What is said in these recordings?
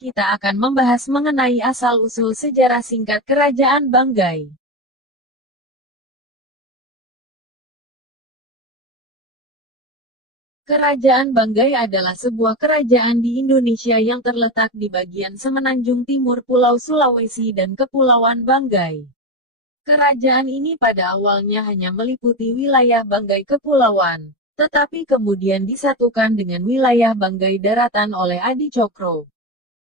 kita akan membahas mengenai asal-usul sejarah singkat Kerajaan Banggai. Kerajaan Banggai adalah sebuah kerajaan di Indonesia yang terletak di bagian semenanjung timur Pulau Sulawesi dan Kepulauan Banggai. Kerajaan ini pada awalnya hanya meliputi wilayah Banggai Kepulauan, tetapi kemudian disatukan dengan wilayah Banggai Daratan oleh Adi Cokro.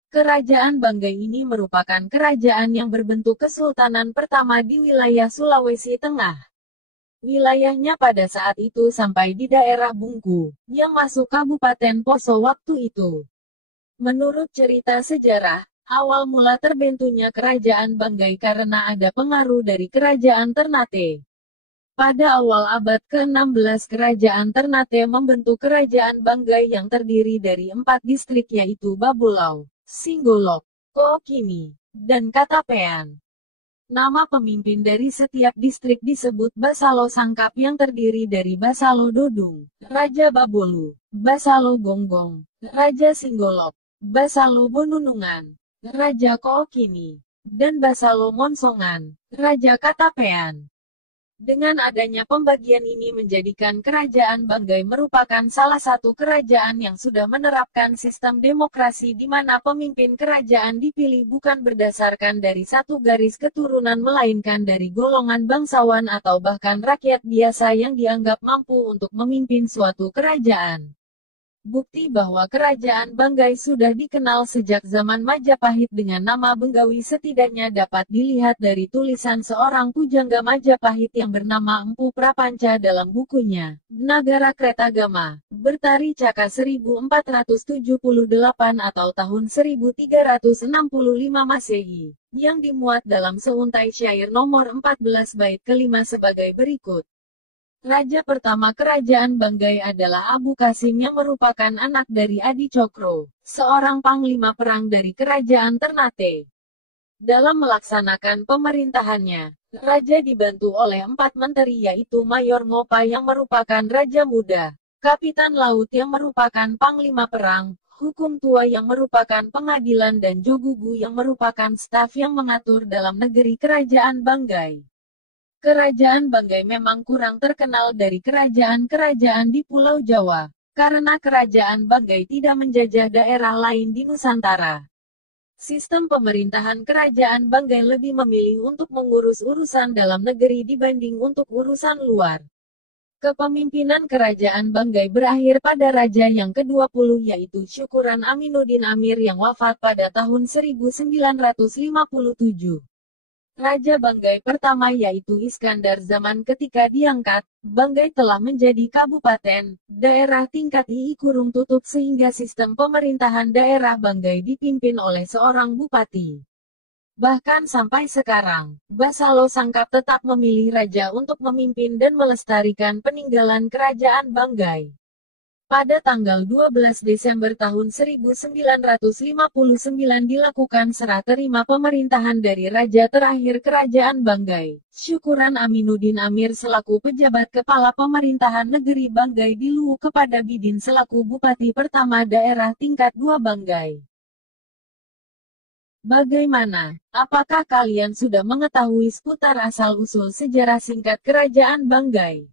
Kerajaan Banggai ini merupakan kerajaan yang berbentuk kesultanan pertama di wilayah Sulawesi Tengah. Wilayahnya pada saat itu sampai di daerah Bungku, yang masuk Kabupaten Poso waktu itu. Menurut cerita sejarah, awal mula terbentuknya Kerajaan Banggai karena ada pengaruh dari Kerajaan Ternate. Pada awal abad ke-16 Kerajaan Ternate membentuk Kerajaan Banggai yang terdiri dari 4 distrik yaitu Babulau, Singgolok, Kookini, dan Katapean. Nama pemimpin dari setiap distrik disebut Basalo Sangkap yang terdiri dari Basalo Dodung, Raja Babolu, Basalo Gonggong, Raja Singgolok, Basalo Bonunungan, Raja Kookini, dan Basalo Monsongan, Raja Katapean. Dengan adanya pembagian ini menjadikan Kerajaan Banggai merupakan salah satu kerajaan yang sudah menerapkan sistem demokrasi di mana pemimpin kerajaan dipilih bukan berdasarkan dari satu garis keturunan melainkan dari golongan bangsawan atau bahkan rakyat biasa yang dianggap mampu untuk memimpin suatu kerajaan. Bukti bahwa Kerajaan Banggai sudah dikenal sejak zaman Majapahit dengan nama Benggawi setidaknya dapat dilihat dari tulisan seorang pujangga Majapahit yang bernama Empu Prapanca dalam bukunya, Nagara Kretagama, Bertari Caka 1478 atau tahun 1365 Masehi, yang dimuat dalam seuntai syair nomor 14 bait kelima sebagai berikut. Raja pertama Kerajaan Banggai adalah Abu Kasim yang merupakan anak dari Adi Cokro, seorang panglima perang dari Kerajaan Ternate. Dalam melaksanakan pemerintahannya, Raja dibantu oleh 4 menteri yaitu Mayor Ngopa yang merupakan Raja Muda, Kapitan Laut yang merupakan panglima perang, Hukum Tua yang merupakan pengadilan dan Jogugu yang merupakan staf yang mengatur dalam negeri Kerajaan Banggai. Kerajaan Banggai memang kurang terkenal dari kerajaan-kerajaan di Pulau Jawa, karena Kerajaan Banggai tidak menjajah daerah lain di Nusantara. Sistem pemerintahan Kerajaan Banggai lebih memilih untuk mengurus urusan dalam negeri dibanding untuk urusan luar. Kepemimpinan Kerajaan Banggai berakhir pada Raja yang ke-20 yaitu Syukuran Aminuddin Amir yang wafat pada tahun 1957. Raja Banggai pertama yaitu Iskandar zaman ketika diangkat, Banggai telah menjadi kabupaten, daerah tingkat II kurung tutup sehingga sistem pemerintahan daerah Banggai dipimpin oleh seorang bupati. Bahkan sampai sekarang, Basalo Sangkap tetap memilih raja untuk memimpin dan melestarikan peninggalan Kerajaan Banggai. Pada tanggal 12 Desember tahun 1959 dilakukan serah terima pemerintahan dari Raja terakhir Kerajaan Banggai, Syukuran Aminuddin Amir selaku pejabat kepala pemerintahan negeri Banggai di Luwu kepada Bidin selaku Bupati pertama daerah tingkat 2 Banggai. Bagaimana? Apakah kalian sudah mengetahui seputar asal-usul sejarah singkat Kerajaan Banggai?